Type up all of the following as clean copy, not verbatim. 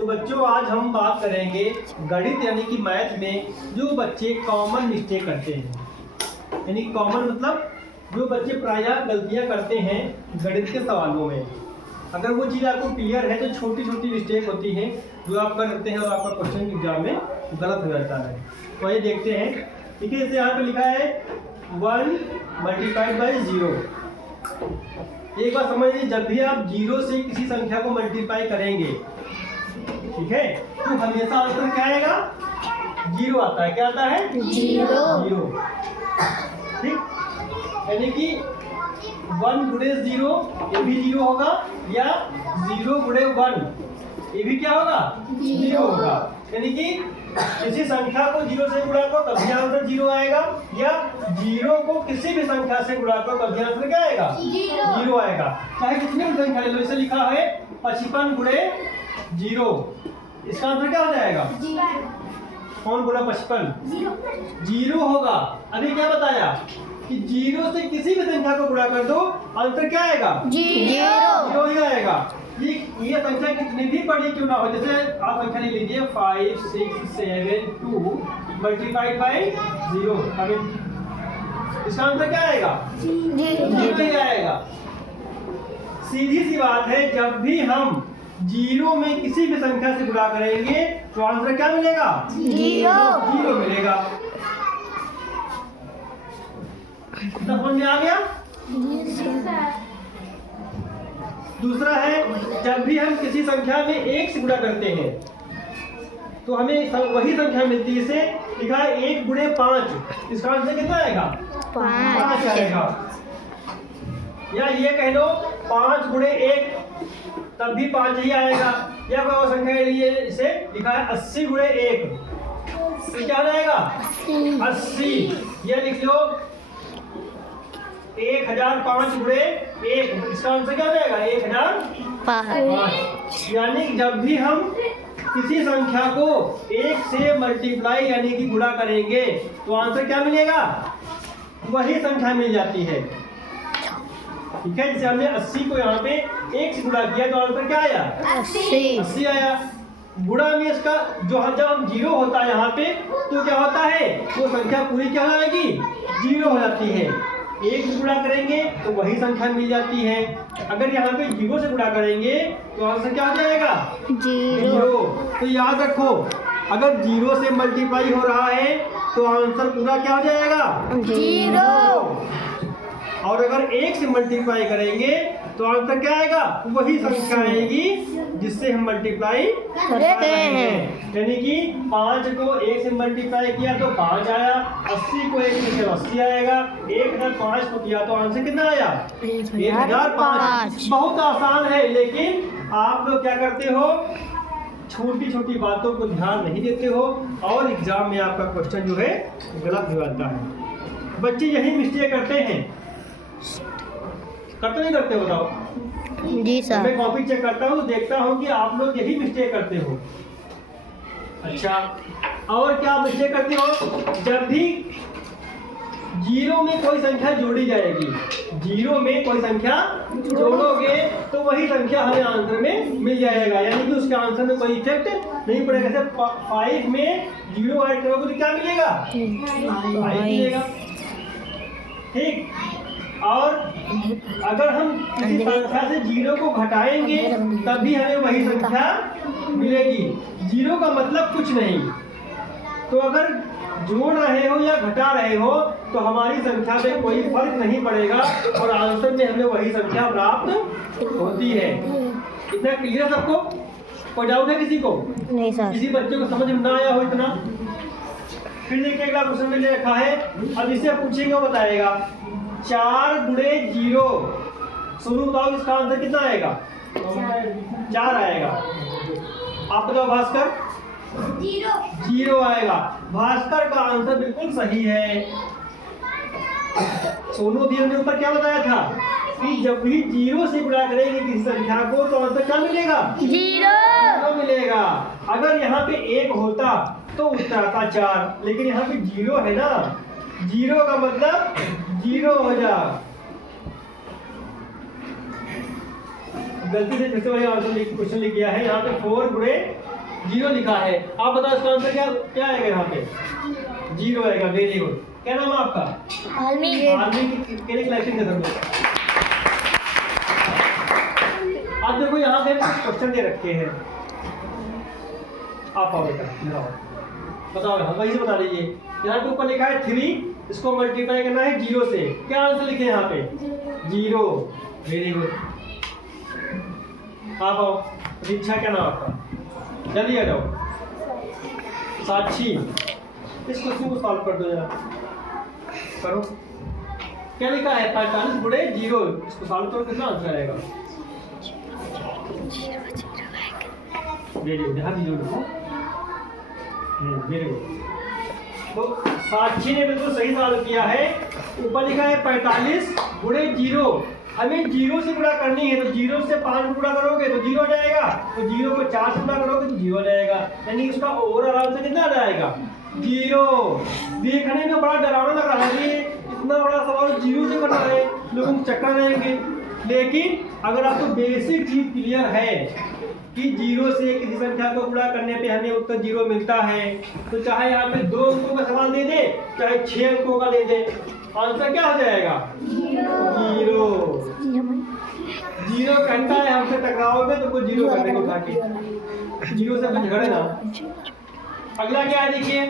तो बच्चों आज हम बात करेंगे गणित यानी कि मैथ में जो बच्चे कॉमन मिस्टेक करते हैं। यानी कॉमन मतलब जो बच्चे प्रायः गलतियां करते हैं गणित के सवालों में। अगर वो चीज़ आपको क्लियर है तो छोटी छोटी मिस्टेक होती हैं जो आप कर सकते हैं और आपका क्वेश्चन एग्जाम में गलत हो जाता है। तो आइए देखते हैं। ठीक है, जैसे यहाँ पे लिखा है 1 मल्टीप्लाइड बाई 0। एक बात समझ लीजिए, जब भी आप 0 से किसी संख्या को मल्टीप्लाई करेंगे, ठीक है, तो हमेशा आंसर क्या आएगा? 0 आता है। क्या आता है? 0। ठीक, यानी कि 1 गुणे 0 ये भी 0 होगा, या 0 गुणे 1 ये भी क्या होगा? 0 होगा। यानी कि किसी संख्या को 0 से गुणा करो तभी आंसर 0 आएगा, या 0 को किसी भी संख्या से गुणा करो तभी आंसर क्या आएगा? 0 आएगा। चाहे कितनी भी संख्या ले लो। इसे लिखा है 55 गुणे 0, इसका आंसर क्या हो जाएगा? कौन बोला 55? 0 होगा। अभी क्या बताया कि 0 से किसी भी संख्या को गुणा कर दो आंसर क्या आएगा? 0 ही आएगा। ये संख्या कितनी भी बड़ी क्यों ना हो, जैसे आप संख्या ले लीजिए 5 6 7 2 मल्टीप्लाइड बाई 0, इसका आंसर क्या आएगा? 0 ही आएगा। सीधी सी बात है, जब भी हम 0 में किसी भी संख्या से गुणा करेंगे तो आंसर क्या मिलेगा? 0 मिलेगा। समझ में आ गया? दूसरा है, जब भी हम किसी संख्या में 1 से गुणा करते हैं तो हमें वही संख्या मिलती है। इसे लिखा है 1 गुणे 5, इसका आंसर कितना आएगा? 5 आएगा। या ये कह लो 5 गुणे 1 तब भी 5 ही आएगा। या कोई और संख्या के लिए इसे लिखा है 80 गुणे 1, तो क्या आएगा? 80। ये लिख लो 1005 गुणे 1, इसका आंसर क्या हो जाएगा? 1005। यानी जब भी हम किसी संख्या को 1 से मल्टीप्लाई यानी कि गुणा करेंगे तो आंसर क्या मिलेगा? वही संख्या मिल जाती है। ठीक है, जैसे हमने 80 को यहाँ पे 1 से गुणा किया तो आंसर क्या आया? 80 आया। गुणा में इसका जो जब 0 होता है यहाँ पे तो क्या होता है? वो संख्या पूरी क्या हो जाएगी? 0 हो जाती है। 1 से गुणा करेंगे तो वही संख्या मिल जाती है। अगर यहाँ पे 0 से गुणा करेंगे तो आंसर क्या हो जाएगा? 0। तो याद रखो, अगर 0 से मल्टीप्लाई हो रहा है तो आंसर पूरा क्या हो जाएगा? 0। और अगर 1 से मल्टीप्लाई करेंगे तो आंसर क्या आएगा? वही संख्या आएगी जिससे हम मल्टीप्लाई करते हैं। यानी कि 5 को 1 से मल्टीप्लाई किया तो 5 आया, 80 को 1 से 80 आएगा, 1005 को किया तो आंसर कितना आया? 1005। बहुत आसान है, लेकिन आप लोग क्या करते हो? छोटी छोटी बातों को ध्यान नहीं देते हो और एग्जाम में आपका क्वेश्चन जो है गलत हो जाता है। बच्चे यही मिस्टेक करते हैं। करते नहीं करते? बताओ। जी सर। मैं कॉपी चेक करता हूँ, देखता हूँ कि आप लोग यही मिस्टेक करते हो। अच्छा, और क्या मिस्टेक करते हो? जब भी 0 में कोई संख्या जोड़ी जाएगी, 0 में कोई संख्या जोड़ोगे तो वही संख्या हमें आंसर में मिल जाएगा। यानी कि उसके आंसर में कोई इफेक्ट नहीं पड़ेगा। जैसे 5 में 0 ऐड करोगे तो क्या मिलेगा? 5 मिलेगा। ठीक, और अगर हम किसी संख्या से 0 को घटाएंगे तभी हमें वही संख्या मिलेगी। 0 का मतलब कुछ नहीं। तो अगर जोड़ रहे हो या घटा रहे हो तो हमारी संख्या में कोई फर्क नहीं पड़ेगा और आंसर में हमें वही संख्या प्राप्त होती है। इतना क्लियर है सबको? कोई डाउट है किसी को? नहीं सर। किसी बच्चे को समझ में ना आया हो इतना? फिर देखिए अगला क्वेश्चन में लिखा है, अब इससे पूछेंगे वो बताएगा 4 गुणे 0। सुनो बताओ इसका आंसर कितना आएगा? 4 आएगा। आप बताओ भास्कर? 0 आएगा। भास्कर का आंसर बिल्कुल सही है। सोनू भी हमने ऊपर क्या बताया था कि जब भी 0 से गुणा करेंगे किसी संख्या को तो आंसर क्या मिलेगा? 0 मिलेगा। अगर यहाँ पे 1 होता तो उत्तर आता 4, लेकिन यहाँ पे 0 है ना, 0 का मतलब 0 हो जा। गलती से फिर से वही आंसर क्वेश्चन लिख गया है। यहाँ पे 4 गुणे जीरो लिखा है। आप बताओ इसका आंसर क्या क्या आएगा यहाँ पे? जीरो आएगा। Very good. क्या नाम है आपका? आलमी। आलमी की क्लासिंग के समझो। आप देखो यहाँ पे क्वेश्चन दे रखे हैं। आप आओ बेटा, बताओ वही से बता दीजिए। यहाँ पे ऊपर लिखा है 3, इसको मल्टीप्लाई करना है 0 से। क्या आंसर लिखे यहाँ पे? 0। Very good. आप आओ। दीक्षा, क्या नाम आपका? जल्दी आ जाओ। साक्षी, इस क्वेश्चन को सॉल्व कर दो यार। करो। क्या लिखा है? 45 गुणे 0। इसको सॉल्व करो, कितना आंसर आएगा? Very good. यहाँ भी जोड़ दो। Very good. तो साक्षी ने बिल्कुल सही सवाल किया है। ऊपर लिखा है 45 गुणे 0। हमें 0 से गुणा करनी है, तो 0 से 5 गुणा करोगे तो 0 आ जाएगा, तो 0 को 4 से गुणा करोगे तो 0 आ जाएगा, यानी उसका ओवरऑल आंसर कितना आ जाएगा? 0। देखने में बड़ा डरावना लग रहा है, इतना बड़ा सवाल 0 से करना है, लोग चक्कर रहेंगे। लेकिन अगर आपको बेसिक चीज क्लियर है कि 0 से किसी संख्या को गुणा करने पे हमें उत्तर 0 मिलता है, तो चाहे यहाँ पे 2 अंकों का सवाल दे दे, चाहे 6 अंकों का दे दे, आंसर क्या हो जाएगा? 0। 0 कहता है हमसे टकराओगे तो कोई 0 कर देंगे उठा के। 0 से कुछ झगड़े ना। अगला क्या है देखिए,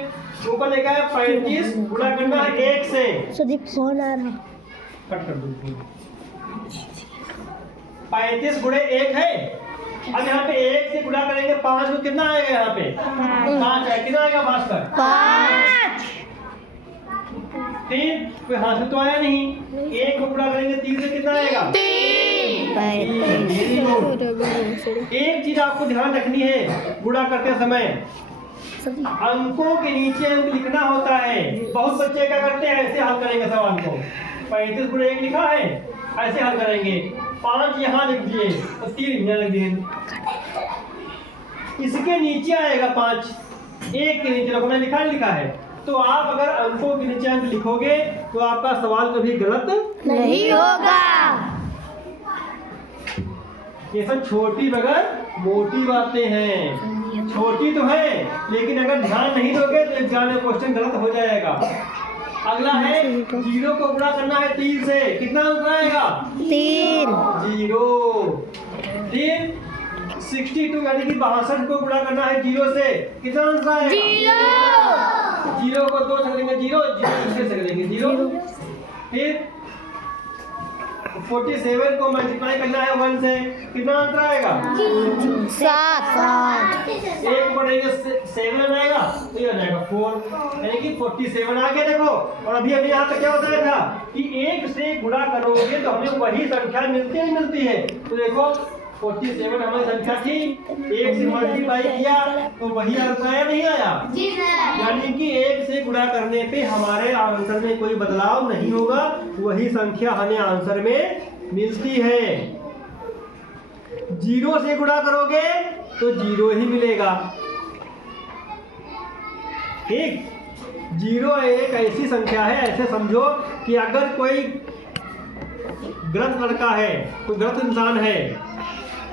ऊपर लिखा है 35 गुणा करना है 1 से। सुदीप फोन आ रहा। कट कर दो। 35 गुणे 1 है। अब यहाँ पे 1 से गुणा करेंगे 5 को, कितना आएगा यहाँ पे? 5 है। कितना आएगा भास्कर? 5। 3। कोई हाथ में तो आया नहीं। 1 को गुणा करेंगे 3 से, कितना आएगा? 3। एक चीज आपको ध्यान रखनी है गुणा करते समय, अंकों के नीचे अंक लिखना होता है। बहुत बच्चे क्या करते हैं, ऐसे हल करेंगे सवाल को। 35 गुणे 1 लिखा है, ऐसे हल करेंगे। 5 यहाँ लिख दिए और 3 यहाँ लिख दिए। इसके नीचे आएगा 5, 1 के नीचे रखना लिखा है। तो आप अगर अंकों के नीचे अंक लिखोगे तो आपका सवाल कभी गलत नहीं होगा। ये सब छोटी मगर मोटी बातें हैं। छोटी तो है, लेकिन अगर ध्यान नहीं दोगे तो एग्जाम में क्वेश्चन गलत हो जाएगा। अगला है 0 को गुणा करना है 3 से। कितना आंसर आएगा? 3। 0। 3 62 यानी कि 62 को गुणा करना है 0 से। कितना आंसर आएगा? 0 को 2 से करेंगे 0, 0 से करेंगे 0। फिर 47 को मल्टीप्लाई करना है 1 से। कितना आंसर आएगा? 7। 1 बढ़ेगा 7 आएगा, तो ये आ जाएगा 4, यानी कि 47 आ गया। देखो, और अभी यहाँ पे क्या बताया था कि 1 से गुणा करोगे तो हमें वही संख्या मिलती है। तो देखो 47 हमारी संख्या थी, 1 से मल्टीप्लाई किया तो वही आंसर आया, नहीं आया? यानी कि 1 से गुणा करने पे हमारे आंसर में कोई बदलाव नहीं होगा, वही संख्या हमें आंसर में मिलती है। 0 से गुणा करोगे तो 0 ही मिलेगा। ठीक, 0 एक ऐसी संख्या है, ऐसे समझो कि अगर कोई गलत लड़का है, कोई गलत इंसान है,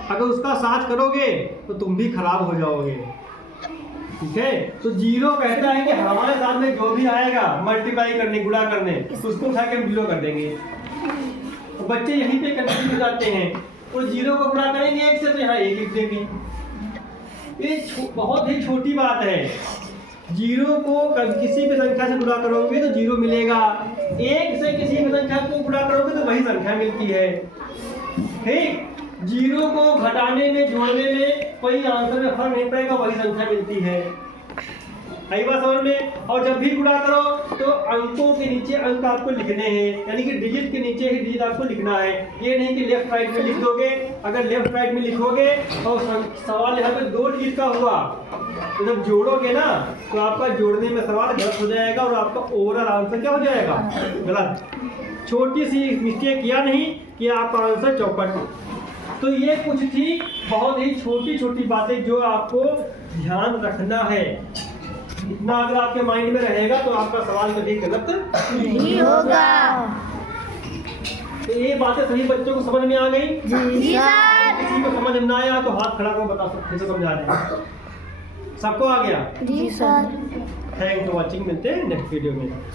अगर उसका साथ करोगे तो तुम भी खराब हो जाओगे। ठीक है, तो 0 कहता है कि हमारे साथ में जो भी आएगा मल्टीप्लाई करने, गुणा करने, उसको उठा के हम 0 कर देंगे। तो बच्चे यहीं पे कंफ्यूज हो जाते हैं। तो 0 को गुणा करेंगे 1 से तो यहाँ 1 लिख देंगे। ये बहुत ही छोटी बात है। 0 को किसी भी संख्या से गुणा करोगे तो 0 मिलेगा। 1 से किसी भी संख्या को गुणा करोगे तो वही संख्या मिलती है। ठीक, 0 को घटाने में, जोड़ने में कोई आंसर में फर्क नहीं पड़ेगा, वही संख्या मिलती है। आई बात समझ में? और जब भी गुणा करो तो अंकों के नीचे अंक आपको लिखने हैं, यानी कि डिजिट के नीचे ही डिजिट आपको लिखना है। ये नहीं कि लेफ्ट राइट में लिख दोगे। अगर लेफ्ट राइट में लिखोगे और सवाल यहाँ पे 2 डिजिट का हुआ तो जब जोड़ोगे ना तो आपका जोड़ने में सवाल गलत हो जाएगा और आपका ओवरऑल आंसर क्या हो जाएगा? गलत। छोटी सी मिस्टेक किया नहीं कि आपका आंसर चौपट। तो ये कुछ थी बहुत ही छोटी छोटी बातें जो आपको ध्यान रखना है। इतना अगर आपके माइंड में रहेगा तो आपका सवाल कभी गलत नहीं होगा। तो ये बातें सभी बच्चों को समझ में आ गई? जी सर। किसी को समझ में ना आया तो हाथ खड़ा कर बता सकते, समझा रहे हैं। सबको आ गया? जी सर। थैंक फॉर वॉचिंग, मिलते हैं नेक्स्ट वीडियो में।